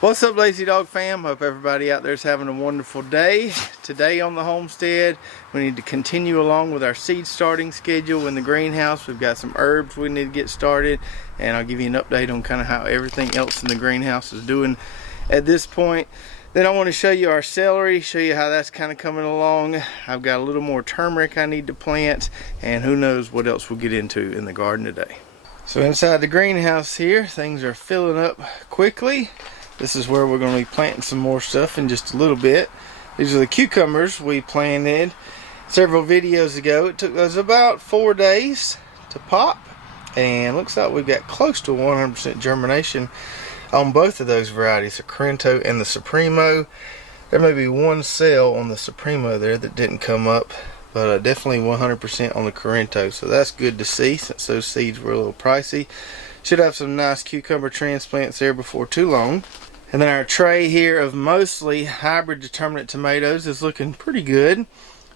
What's up, Lazy Dog fam? Hope everybody out there is having a wonderful day. Today on the homestead, we need to continue along with our seed starting schedule in the greenhouse. We've got some herbs we need to get started, and I'll give you an update on kind of how everything else in the greenhouse is doing at this point. Then I want to show you our celery, show you how that's kind of coming along. I've got a little more turmeric I need to plant, and who knows what else we'll get into in the garden today. So inside the greenhouse here, things are filling up quickly. This is where we're going to be planting some more stuff in just a little bit. These are the cucumbers we planted several videos ago. It took us about 4 days to pop, and looks like we've got close to 100% germination on both of those varieties, the Corinto and the Supremo. There may be one cell on the Supremo there that didn't come up, but definitely 100% on the Corinto, so that's good to see since those seeds were a little pricey. Should have some nice cucumber transplants there before too long. And then our tray here of mostly hybrid determinate tomatoes is looking pretty good.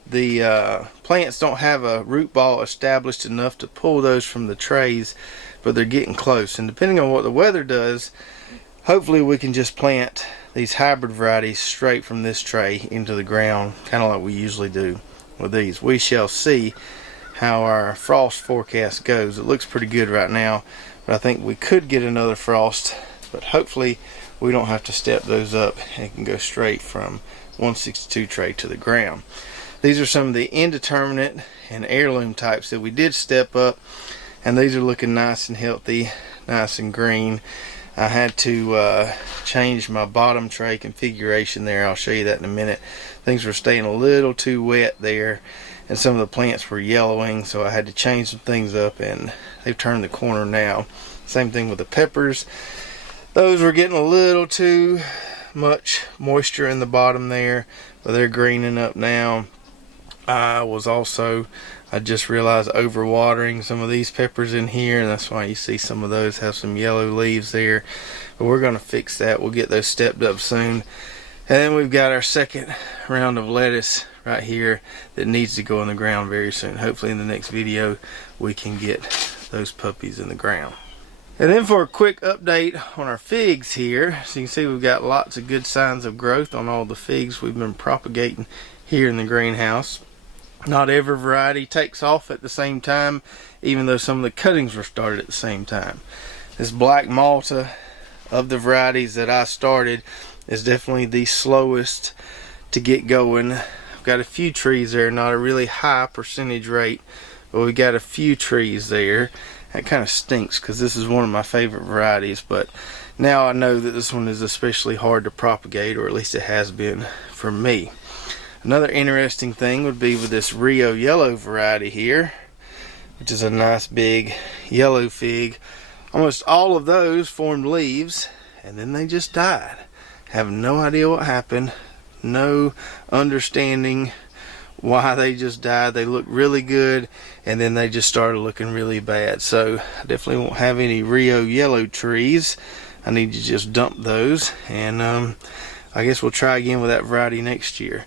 The plants don't have a root ball established enough to pull those from the trays, but they're getting close. And depending on what the weather does, hopefully we can just plant these hybrid varieties straight from this tray into the ground, kind of like we usually do with these. We shall see how our frost forecast goes. It looks pretty good right now, but I think we could get another frost, but hopefully we don't have to step those up and can go straight from 162 tray to the ground. These are some of the indeterminate and heirloom types that we did step up, and these are looking nice and healthy, nice and green. I had to change my bottom tray configuration there. I'll show you that in a minute. Things were staying a little too wet there, and some of the plants were yellowing, so I had to change some things up, and they've turned the corner now. Same thing with the peppers. Those were getting a little too much moisture in the bottom there, but they're greening up now. I just realized overwatering some of these peppers in here, and that's why you see some of those have some yellow leaves there. But we're going to fix that. We'll get those stepped up soon. And then we've got our second round of lettuce right here that needs to go in the ground very soon. Hopefully in the next video we can get those puppies in the ground. And then for a quick update on our figs here, so you can see we've got lots of good signs of growth on all the figs we've been propagating here in the greenhouse. Not every variety takes off at the same time, even though some of the cuttings were started at the same time. This Black Malta of the varieties that I started is definitely the slowest to get going. I've got a few trees there, not a really high percentage rate, but we got a few trees there. That kind of stinks because this is one of my favorite varieties, but now I know that this one is especially hard to propagate, or at least it has been for me. Another interesting thing would be with this Rio Yellow variety here, which is a nice big yellow fig. Almost all of those formed leaves, and then they just died. Have no idea what happened, no understanding why they just died. They look really good, and then they just started looking really bad. So I definitely won't have any Rio Yellow trees. I need to just dump those, and I guess we'll try again with that variety next year.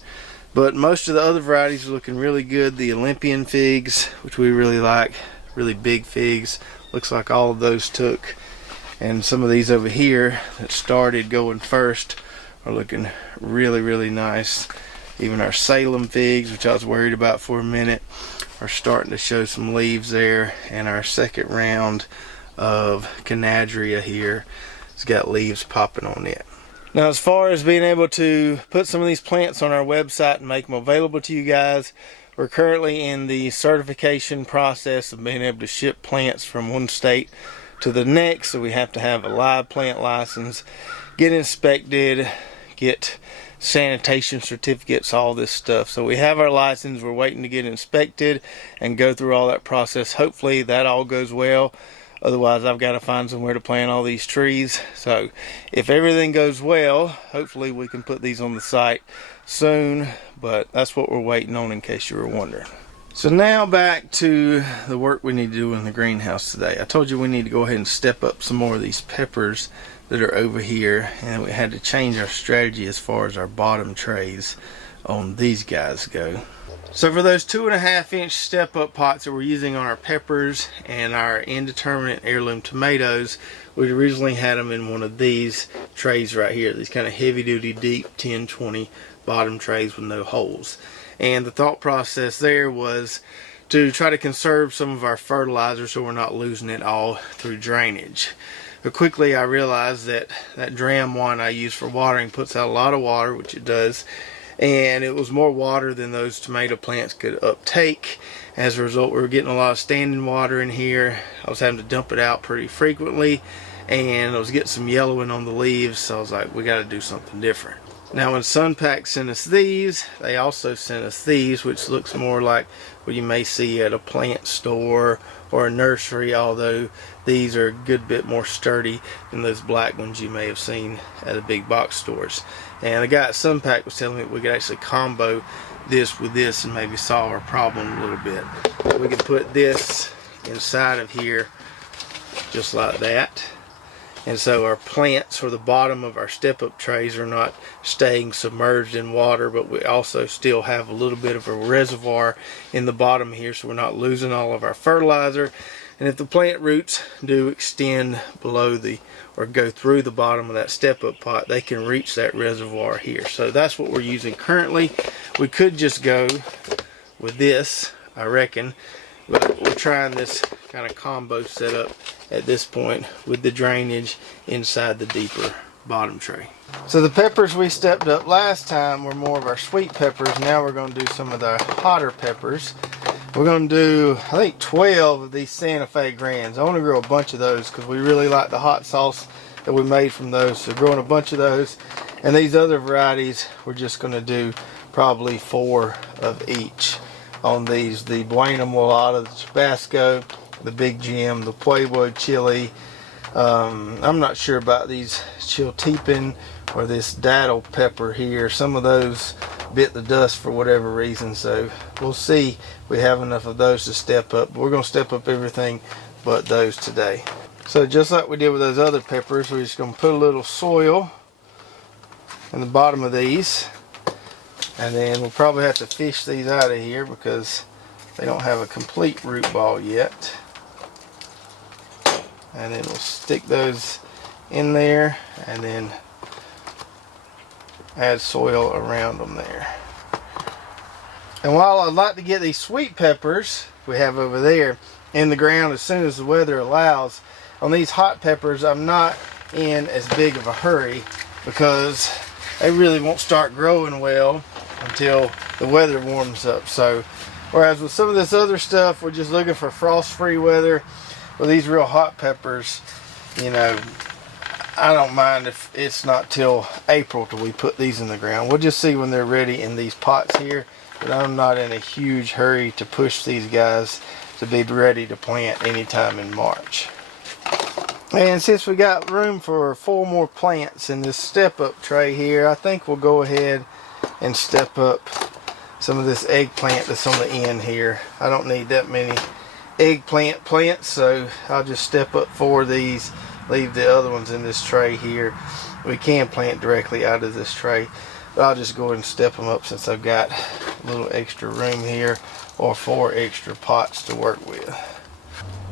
But most of the other varieties are looking really good. The Olympian figs, which we really like, really big figs, looks like all of those took. And some of these over here that started going first are looking really, really nice. Even our Salem figs, which I was worried about for a minute, are starting to show some leaves there. And our second round of Canadria here has got leaves popping on it. Now, as far as being able to put some of these plants on our website and make them available to you guys, we're currently in the certification process of being able to ship plants from one state to the next. So we have to have a live plant license, get inspected, get sanitation certificates, all this stuff. So we have our license, we're waiting to get inspected and go through all that process. Hopefully that all goes well. Otherwise I've got to find somewhere to plant all these trees. So if everything goes well, hopefully we can put these on the site soon, but that's what we're waiting on, in case you were wondering. So now back to the work we need to do in the greenhouse today. I told you we need to go ahead and step up some more of these peppers that are over here, and we had to change our strategy as far as our bottom trays on these guys go. So for those 2.5 inch step up pots that we're using on our peppers and our indeterminate heirloom tomatoes, we originally had them in one of these trays right here, these kind of heavy duty deep 10-20 bottom trays with no holes. And the thought process there was to try to conserve some of our fertilizer so we're not losing it all through drainage. But quickly I realized that that dram one I use for watering puts out a lot of water, which it does, and it was more water than those tomato plants could uptake. As a result, we were getting a lot of standing water in here. I was having to dump it out pretty frequently, and I was getting some yellowing on the leaves, so I was like, we got to do something different. Now when Sunpack sent us these, they also sent us these, which looks more like what you may see at a plant store or a nursery, although these are a good bit more sturdy than those black ones you may have seen at the big box stores. And the guy at Sunpack was telling me we could actually combo this with this and maybe solve our problem a little bit. We could put this inside of here just like that. And so our plants or the bottom of our step-up trays are not staying submerged in water, but we also still have a little bit of a reservoir in the bottom here, so we're not losing all of our fertilizer. And if the plant roots do extend below the, or go through the bottom of that step-up pot, they can reach that reservoir here. So that's what we're using currently. We could just go with this, I reckon, but we're trying this kind of combo setup at this point with the drainage inside the deeper bottom tray. So the peppers we stepped up last time were more of our sweet peppers. Now we're going to do some of the hotter peppers. We're going to do, I think, 12 of these Santa Fe Grands. I want to grow a bunch of those because we really like the hot sauce that we made from those. So growing a bunch of those. And these other varieties, we're just going to do probably 4 of each on these. The Buena Mulata, the Tabasco, the Big Jim, the Pueblo Chili. I'm not sure about these Chiltepin or this Datil pepper here. Some of those bit the dust for whatever reason, so we'll see if we have enough of those to step up. But we're going to step up everything but those today. So just like we did with those other peppers, we're just going to put a little soil in the bottom of these, and then we'll probably have to fish these out of here because they don't have a complete root ball yet. And then we'll stick those in there and then add soil around them there. And while I'd like to get these sweet peppers we have over there in the ground as soon as the weather allows, on these hot peppers I'm not in as big of a hurry because they really won't start growing well until the weather warms up. So whereas with some of this other stuff we're just looking for frost-free weather, with these real hot peppers, you know, I don't mind if it's not till April till we put these in the ground. We'll just see when they're ready in these pots here, but I'm not in a huge hurry to push these guys to be ready to plant anytime in March. And since we got room for 4 more plants in this step-up tray here, I think we'll go ahead and step up some of this eggplant that's on the end here. I don't need that many eggplant plants, so I'll just step up 4 of these, leave the other ones in this tray here. We can plant directly out of this tray, but I'll just go ahead and step them up since I've got a little extra room here, or 4 extra pots to work with.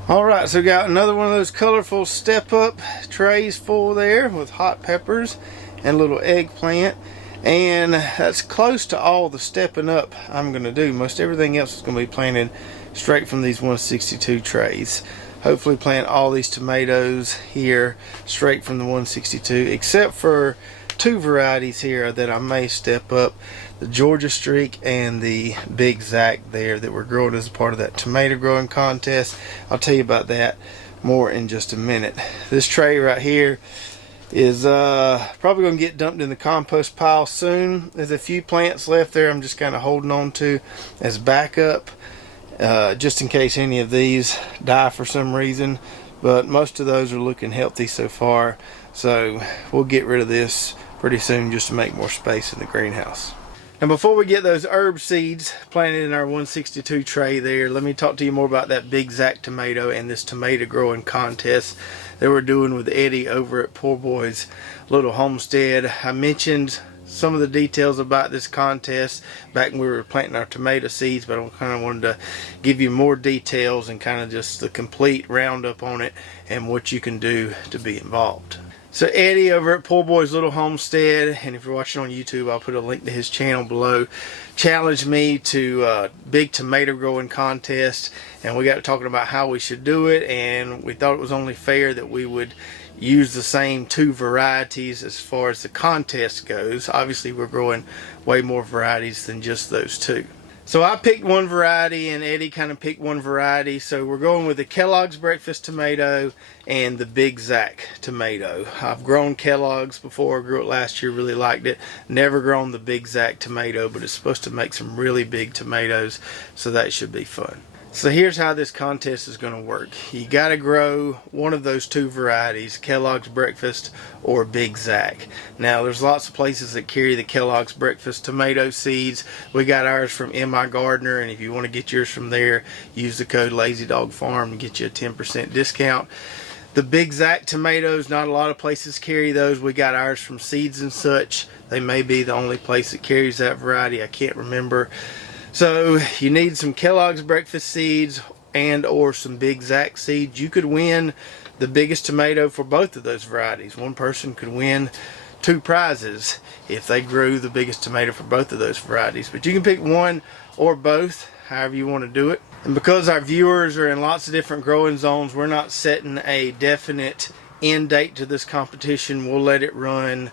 Alright, so got another one of those colorful step up trays full there with hot peppers and a little eggplant, and that's close to all the stepping up I'm going to do. Most everything else is going to be planted straight from these 162 trays. Hopefully plant all these tomatoes here straight from the 162, except for 2 varieties here that I may step up, the Georgia Streak and the Big Zack there that were growing as a part of that tomato growing contest. I'll tell you about that more in just a minute. This tray right here is probably going to get dumped in the compost pile soon. There's a few plants left there I'm just kind of holding on to as backup, just in case any of these die for some reason, but most of those are looking healthy so far, so we'll get rid of this pretty soon just to make more space in the greenhouse. And before we get those herb seeds planted in our 162 tray there, let me talk to you more about that Big Zack tomato and this tomato growing contest that we're doing with Eddie over at Poorboys Little Homestead. I mentioned some of the details about this contest back when we were planting our tomato seeds, but I kind of wanted to give you more details and kind of just the complete roundup on it and what you can do to be involved. So Eddie over at Poorboys Little Homestead, and if you're watching on YouTube, I'll put a link to his channel below, challenged me to a big tomato growing contest, and we got to talking about how we should do it, and we thought it was only fair that we would use the same 2 varieties as far as the contest goes. Obviously we're growing way more varieties than just those 2. So I picked one variety and Eddie kind of picked one variety. So we're going with the Kellogg's Breakfast Tomato and the Big Zack Tomato. I've grown Kellogg's before, I grew it last year, really liked it. Never grown the Big Zack Tomato, but it's supposed to make some really big tomatoes, so that should be fun. So here's how this contest is going to work. You got to grow one of those 2 varieties, Kellogg's Breakfast or Big Zack. Now there's lots of places that carry the Kellogg's Breakfast tomato seeds. We got ours from MI Gardener, and if you want to get yours from there, use the code LazyDogFarm and get you a 10% discount. The Big Zack tomatoes, not a lot of places carry those. We got ours from Seeds and Such. They may be the only place that carries that variety. I can't remember. So you need some Kellogg's Breakfast seeds and or some Big Zack seeds. You could win the biggest tomato for both of those varieties. One person could win 2 prizes if they grew the biggest tomato for both of those varieties. But you can pick one or both, however you want to do it. And because our viewers are in lots of different growing zones, we're not setting a definite end date to this competition. We'll let it run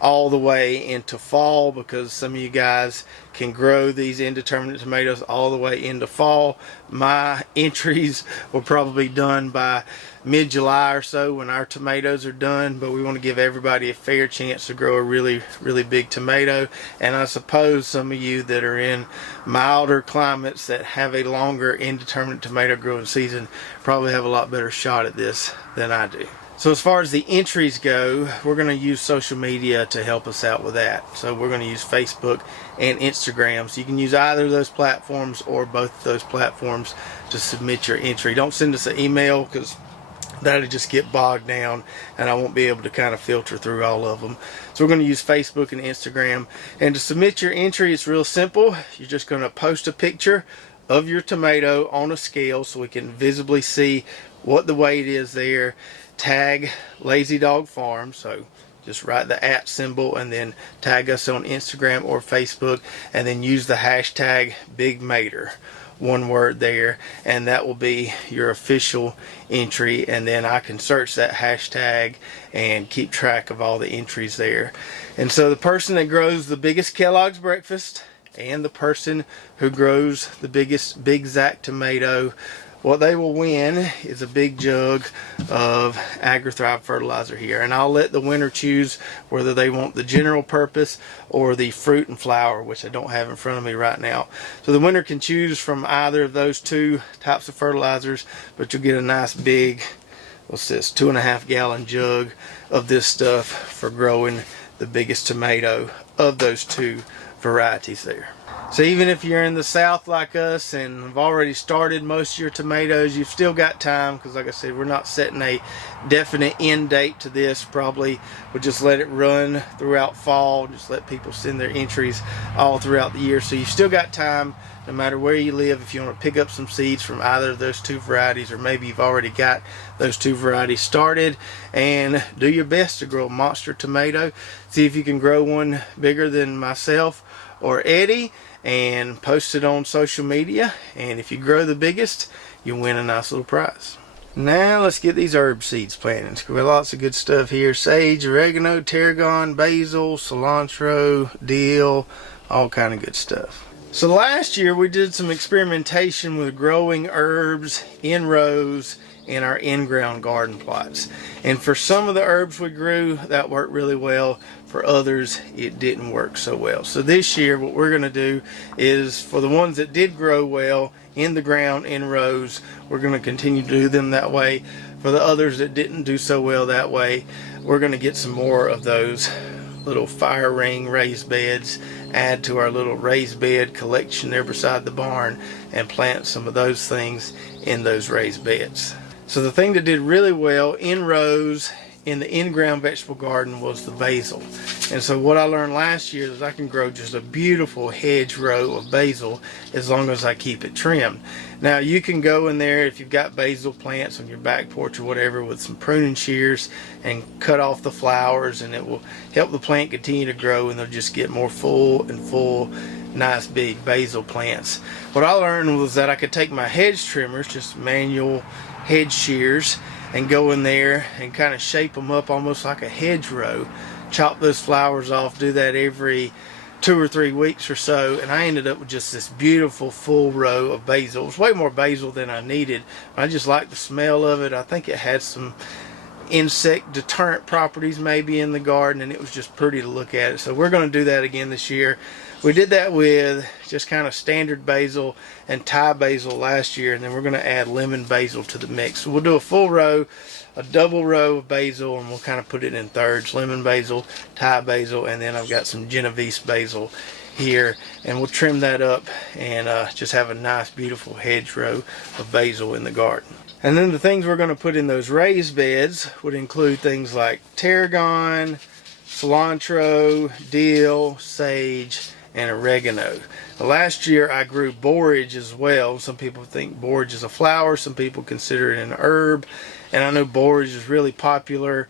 all the way into fall, because some of you guys can grow these indeterminate tomatoes all the way into fall. My entries will probably be done by mid-July or so when our tomatoes are done, but we want to give everybody a fair chance to grow a really big tomato. And I suppose some of you that are in milder climates that have a longer indeterminate tomato growing season probably have a lot better shot at this than I do. So as far as the entries go, we're going to use social media to help us out with that. So we're going to use Facebook and Instagram. So you can use either of those platforms or both of those platforms to submit your entry. Don't send us an email, because that'll just get bogged down and I won't be able to kind of filter through all of them. So we're going to use Facebook and Instagram. And to submit your entry, it's real simple. You're just going to post a picture of your tomato on a scale so we can visibly see what the weight is there. Tag Lazy Dog Farm, so just write the @ symbol and then tag us on Instagram or Facebook, and then use the hashtag BigMater, one word there, and that will be your official entry. And then I can search that hashtag and keep track of all the entries there. And so the person that grows the biggest Kellogg's Breakfast and the person who grows the biggest Big Zack tomato, what they will win is a big jug of Agrothrive fertilizer here. And I'll let the winner choose whether they want the general purpose or the fruit and flower, which I don't have in front of me right now. So the winner can choose from either of those 2 types of fertilizers, but you'll get a nice big, what's this, 2.5 gallon jug of this stuff for growing the biggest tomato of those 2 varieties there. So even if you're in the south like us and have already started most of your tomatoes, you've still got time, because like I said, we're not setting a definite end date to this. Probably we'll just let it run throughout fall, just let people send their entries all throughout the year. So you've still got time, no matter where you live, if you want to pick up some seeds from either of those 2 varieties, or maybe you've already got those 2 varieties started, and do your best to grow a monster tomato. See if you can grow one bigger than myself or Eddie, and post it on social media. And if you grow the biggest, you'll win a nice little prize. Now let's get these herb seeds planted. We've got lots of good stuff here: sage, oregano, tarragon, basil, cilantro, dill, all kind of good stuff. So last year we did some experimentation with growing herbs in rows in our in-ground garden plots. And for some of the herbs we grew, that worked really well. For others, it didn't work so well. So this year what we're going to do is, for the ones that did grow well in the ground in rows, we're going to continue to do them that way. For the others that didn't do so well that way, we're going to get some more of those little fire ring raised beds, add to our little raised bed collection there beside the barn, and plant some of those things in those raised beds. So the thing that did really well in rows in the in-ground vegetable garden was the basil. And so what I learned last year is I can grow just a beautiful hedge row of basil as long as I keep it trimmed. Now you can go in there if you've got basil plants on your back porch or whatever with some pruning shears and cut off the flowers, and it will help the plant continue to grow, and they'll just get more full and full, nice big basil plants. What I learned was that I could take my hedge trimmers, just manual hedge shears, and go in there and kind of shape them up almost like a hedgerow. Chop those flowers off, do that every 2 or 3 weeks or so, and I ended up with just this beautiful full row of basil. It was way more basil than I needed. I just liked the smell of it. I think it had some insect deterrent properties maybe in the garden, and it was just pretty to look at it. So we're going to do that again this year. We did that with just kind of standard basil and Thai basil last year, and then we're going to add lemon basil to the mix. So we'll do a full row, a double row of basil, and we'll kind of put it in thirds: lemon basil, Thai basil, and then I've got some Genovese basil here, and we'll trim that up and just have a nice beautiful hedgerow of basil in the garden. And then the things we're going to put in those raised beds would include things like tarragon, cilantro, dill, sage, and oregano. Last year I grew borage as well. Some people think borage is a flower, some people consider it an herb, and I know borage is really popular,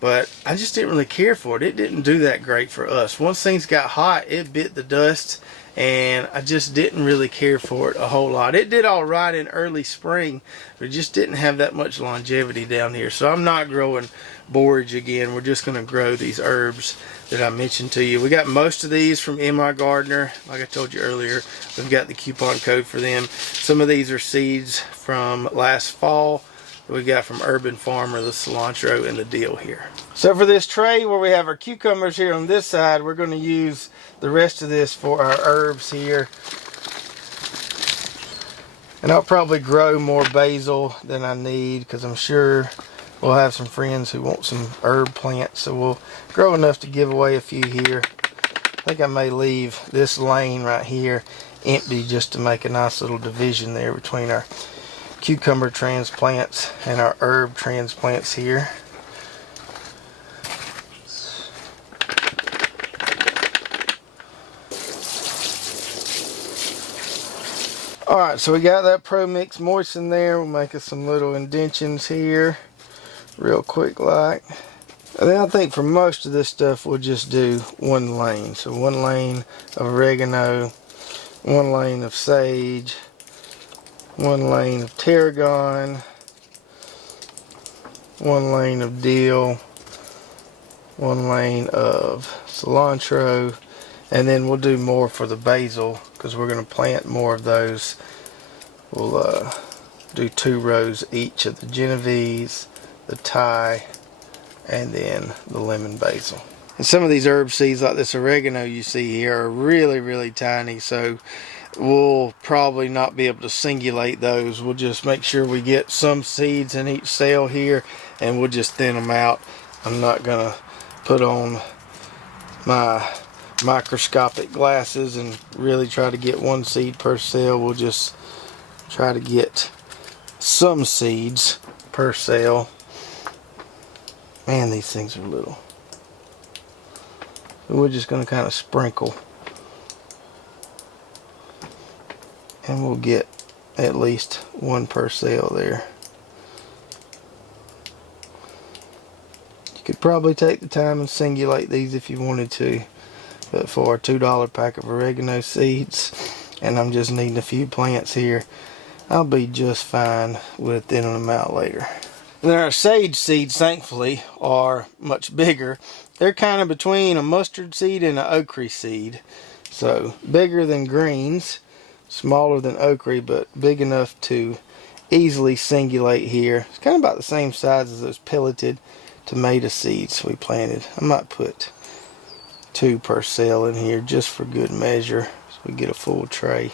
but I just didn't really care for it. It didn't do that great for us. Once things got hot, it bit the dust, and I just didn't really care for it a whole lot. It did all right in early spring, but it just didn't have that much longevity down here. So I'm not growing borage again. We're just going to grow these herbs that I mentioned to you. We got most of these from M.I. Gardener. Like I told you earlier, we've got the coupon code for them. Some of these are seeds from last fall that we got from Urban Farmer, the cilantro and the dill here. So for this tray where we have our cucumbers here on this side, we're going to use the rest of this for our herbs here. And I'll probably grow more basil than I need, because I'm sure we'll have some friends who want some herb plants, so we'll grow enough to give away a few here. I think I may leave this lane right here empty just to make a nice little division there between our cucumber transplants and our herb transplants here. Alright, so we got that Pro Mix moistened there. We'll make us some little indentions here real quick like. And then I think for most of this stuff we'll just do one lane. So one lane of oregano, one lane of sage, one lane of tarragon, one lane of dill, one lane of cilantro, and then we'll do more for the basil because we're going to plant more of those. We'll do 2 rows each of the Genovese, the Thai, and then the lemon basil. And some of these herb seeds like this oregano you see here are really tiny, so we'll probably not be able to singulate those. We'll just make sure we get some seeds in each cell here, and we'll just thin them out. I'm not gonna put on my microscopic glasses and really try to get one seed per cell. We'll just try to get some seeds per cell. Man, these things are little. So we're just going to kind of sprinkle, and we'll get at least one per cell there. You could probably take the time and singulate these if you wanted to, but for a $2 pack of oregano seeds, and I'm just needing a few plants here, I'll be just fine with thinning them out later. And then our sage seeds, thankfully, are much bigger. They're kind of between a mustard seed and an ochre seed. So bigger than greens, smaller than ochre, but big enough to easily singulate here. It's kind of about the same size as those pelleted tomato seeds we planted. I might put 2 per cell in here just for good measure, so we get a full tray.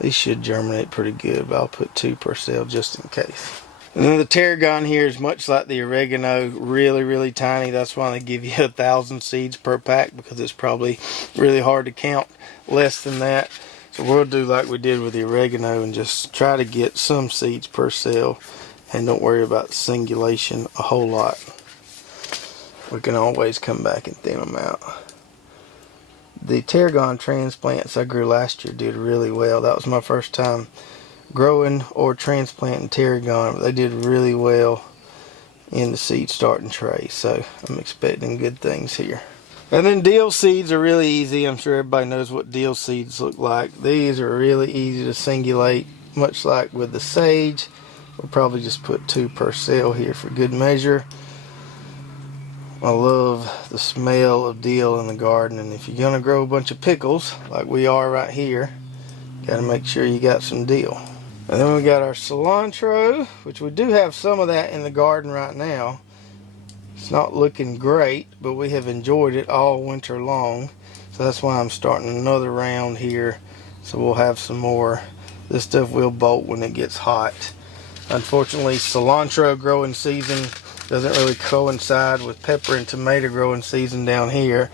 These should germinate pretty good, but I'll put 2 per cell just in case. And then the tarragon here is much like the oregano, really tiny. That's why they give you 1,000 seeds per pack, because it's probably really hard to count less than that. So we'll do like we did with the oregano and just try to get some seeds per cell, and don't worry about singulation a whole lot. we can always come back and thin them out. The tarragon transplants I grew last year did really well. That was my first time growing or transplanting tarragon, but they did really well in the seed starting tray, so I'm expecting good things here. And then dill seeds are really easy. I'm sure everybody knows what dill seeds look like. These are really easy to singulate, much like with the sage. We'll probably just put 2 per cell here for good measure. I love the smell of dill in the garden, and if you're gonna grow a bunch of pickles like we are right here, gotta make sure you got some dill. And then we got our cilantro, which we do have some of that in the garden right now. It's not looking great, but we have enjoyed it all winter long. So that's why I'm starting another round here. So we'll have some more. This stuff will bolt when it gets hot. Unfortunately, cilantro growing season doesn't really coincide with pepper and tomato growing season down here.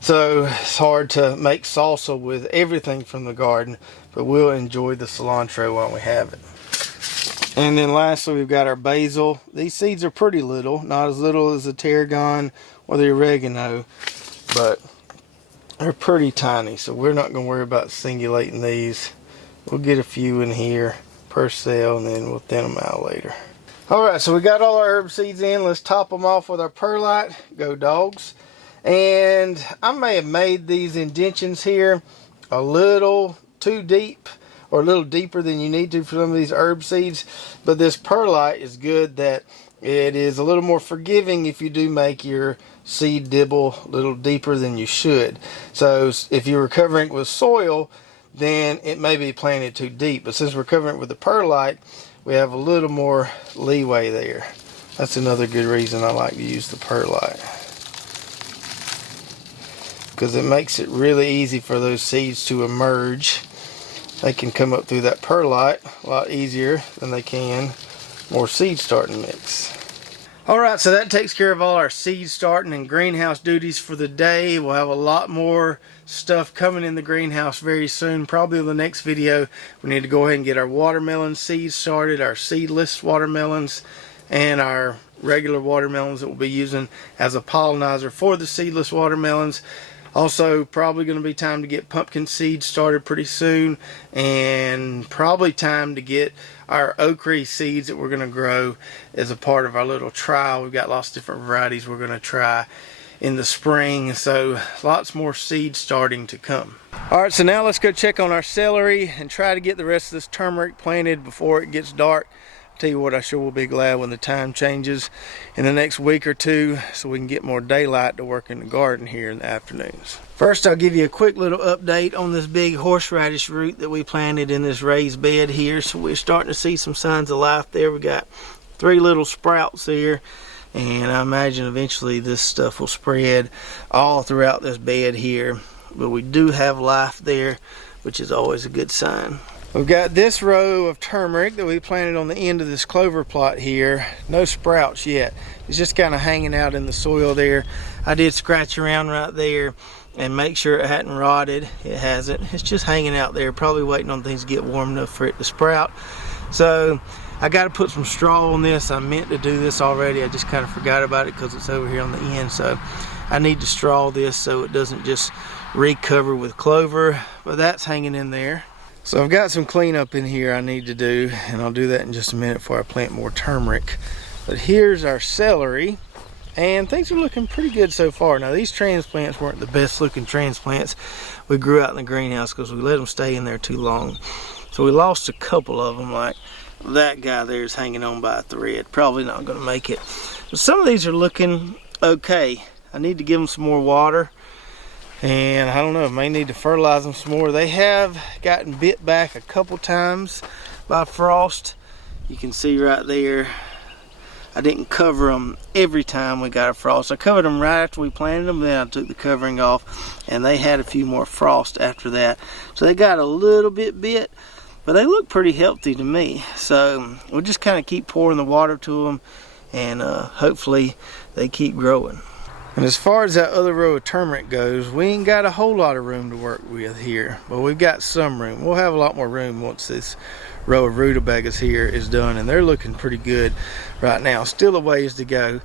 So it's hard to make salsa with everything from the garden, but we'll enjoy the cilantro while we have it. And then lastly, we've got our basil. These seeds are pretty little, not as little as the tarragon or the oregano, but they're pretty tiny, so we're not going to worry about singulating these. We'll get a few in here per cell, and then we'll thin them out later. Alright, so we got all our herb seeds in. Let's top them off with our perlite. Go dogs. And I may have made these indentions here a little too deep, or a little deeper than you need to for some of these herb seeds, but this perlite is good that it is a little more forgiving if you do make your seed dibble a little deeper than you should. So if you're covering it with soil, then it may be planted too deep, but since we're covering it with the perlite, we have a little more leeway there. That's another good reason I like to use the perlite, because it makes it really easy for those seeds to emerge. They can come up through that perlite a lot easier than they can more seed starting mix. Alright, so that takes care of all our seed starting and greenhouse duties for the day. We'll have a lot more stuff coming in the greenhouse very soon. Probably in the next video, we need to go ahead and get our watermelon seeds started, our seedless watermelons, and our regular watermelons that we'll be using as a pollinizer for the seedless watermelons. Also, probably going to be time to get pumpkin seeds started pretty soon, and probably time to get our okra seeds that we're going to grow as a part of our little trial. We've got lots of different varieties we're going to try in the spring, so lots more seeds starting to come. Alright, so now let's go check on our celery and try to get the rest of this turmeric planted before it gets dark. Tell you what, I sure will be glad when the time changes in the next week or two, so we can get more daylight to work in the garden here in the afternoons. First, I'll give you a quick little update on this big horseradish root that we planted in this raised bed here. So we're starting to see some signs of life there. We got 3 little sprouts there, and I imagine eventually this stuff will spread all throughout this bed here. But we do have life there, which is always a good sign. We've got this row of turmeric that we planted on the end of this clover plot here. No sprouts yet. It's just kind of hanging out in the soil there. I did scratch around right there and make sure it hadn't rotted. It hasn't. It's just hanging out there, probably waiting on things to get warm enough for it to sprout. So I got to put some straw on this. I meant to do this already. I just kind of forgot about it because it's over here on the end. So I need to straw this so it doesn't just recover with clover. But that's hanging in there. So I've got some cleanup in here I need to do, and I'll do that in just a minute before I plant more turmeric. But here's our celery, and things are looking pretty good so far. Now, these transplants weren't the best looking transplants we grew out in the greenhouse because we let them stay in there too long. So we lost a couple of them, like that guy there is hanging on by a thread. Probably not going to make it. But some of these are looking okay. I need to give them some more water. And I don't know, may need to fertilize them some more. They have gotten bit back a couple times by frost. You can see right there, I didn't cover them every time we got a frost. I covered them right after we planted them, then I took the covering off, and they had a few more frost after that. So they got a little bit bit, but they look pretty healthy to me. So we'll just kind of keep pouring the water to them, and hopefully they keep growing. And as far as that other row of turmeric goes, we ain't got a whole lot of room to work with here, but we've got some room. We'll have a lot more room once this row of rutabagas here is done, and they're looking pretty good right now. Still a ways to go,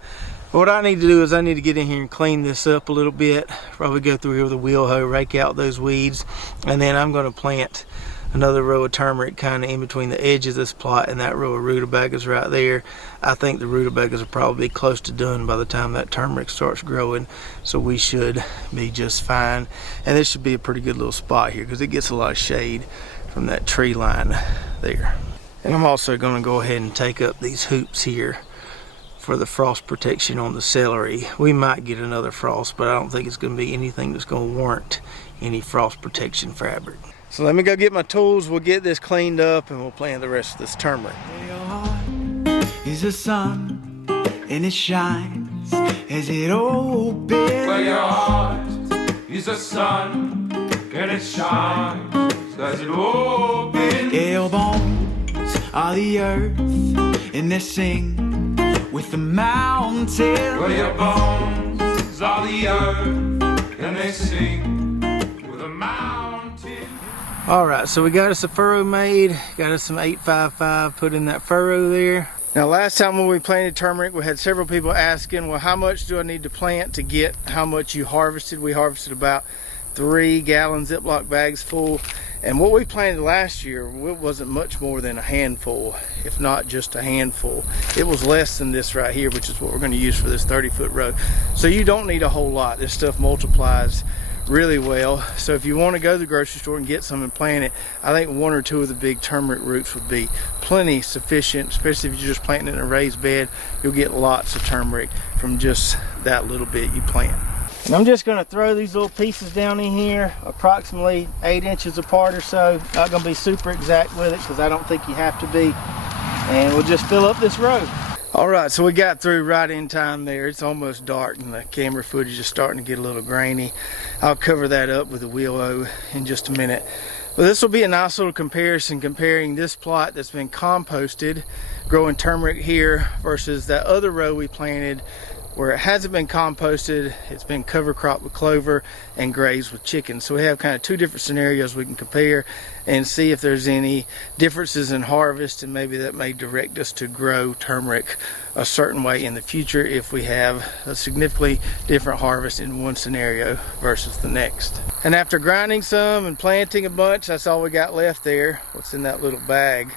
What I need to do is I need to get in here and clean this up a little bit. Probably go through here with a wheel hoe, rake out those weeds, and then I'm going to plant another row of turmeric kind of in between the edge of this plot and that row of rutabagas right there. I think the rutabagas will probably be close to done by the time that turmeric starts growing, so we should be just fine. And this should be a pretty good little spot here because it gets a lot of shade from that tree line there. And I'm also going to go ahead and take up these hoops here for the frost protection on the celery. We might get another frost, but I don't think it's going to be anything that's going to warrant any frost protection fabric. So let me go get my tools, we'll get this cleaned up, and we'll plant the rest of this turmeric. Your heart is the sun, and it shines as it opens. Well, your heart is the sun, and it shines as it opens. Your bones are the earth, and they sing with the mountains. Well, your bones are the earth, and they sing with the mountains. Alright, so we got us a furrow made, got us some 855 put in that furrow there. Now last time when we planted turmeric, we had several people asking, well, how much do I need to plant to get how much you harvested? We harvested about 3 gallon Ziploc bags full, and what we planted last year, it wasn't much more than a handful, if not just a handful. It was less than this right here, which is what we're going to use for this 30-foot row. So you don't need a whole lot. This stuff multiplies really well. So if you want to go to the grocery store and get some and plant it, I think 1 or 2 of the big turmeric roots would be plenty sufficient, especially if you're just planting it in a raised bed. You'll get lots of turmeric from just that little bit you plant. And I'm just going to throw these little pieces down in here, approximately 8 inches apart or so. Not going to be super exact with it because I don't think you have to be. And we'll just fill up this row. Alright, so we got through right in time there. It's almost dark and the camera footage is starting to get a little grainy. I'll cover that up with a wheel hoe in just a minute. But this will be a nice little comparison, comparing this plot that's been composted, growing turmeric here, versus that other row we planted where it hasn't been composted. It's been cover cropped with clover and grazed with chickens. So we have kind of 2 different scenarios we can compare and see if there's any differences in harvest, and maybe that may direct us to grow turmeric a certain way in the future if we have a significantly different harvest in one scenario versus the next. And after grinding some and planting a bunch, that's all we got left there, what's in that little bag.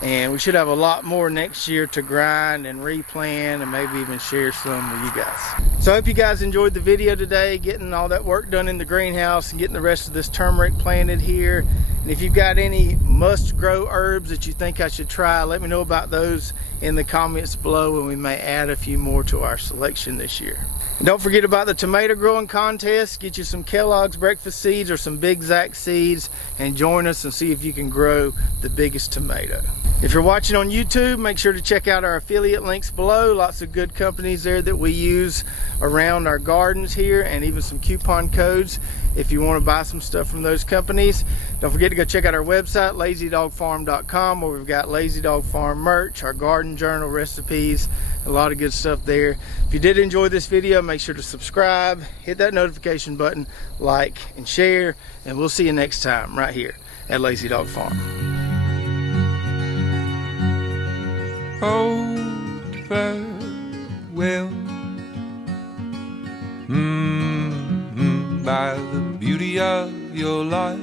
And we should have a lot more next year to grind and replant and maybe even share some with you guys. So I hope you guys enjoyed the video today, getting all that work done in the greenhouse and getting the rest of this turmeric planted here. And if you've got any must grow herbs that you think I should try, let me know about those in the comments below, and we may add a few more to our selection this year. And don't forget about the tomato growing contest. Get you some Kellogg's breakfast seeds or some Big Zack seeds and join us and see if you can grow the biggest tomato. If you're watching on YouTube, make sure to check out our affiliate links below. Lots of good companies there that we use around our gardens here, and even some coupon codes if you want to buy some stuff from those companies. Don't forget to go check out our website, lazydogfarm.com, where we've got Lazy Dog Farm merch, our garden journal recipes, a lot of good stuff there. If you did enjoy this video, make sure to subscribe, hit that notification button, like, and share, and we'll see you next time right here at Lazy Dog Farm. Hold farewell, by the beauty of your life.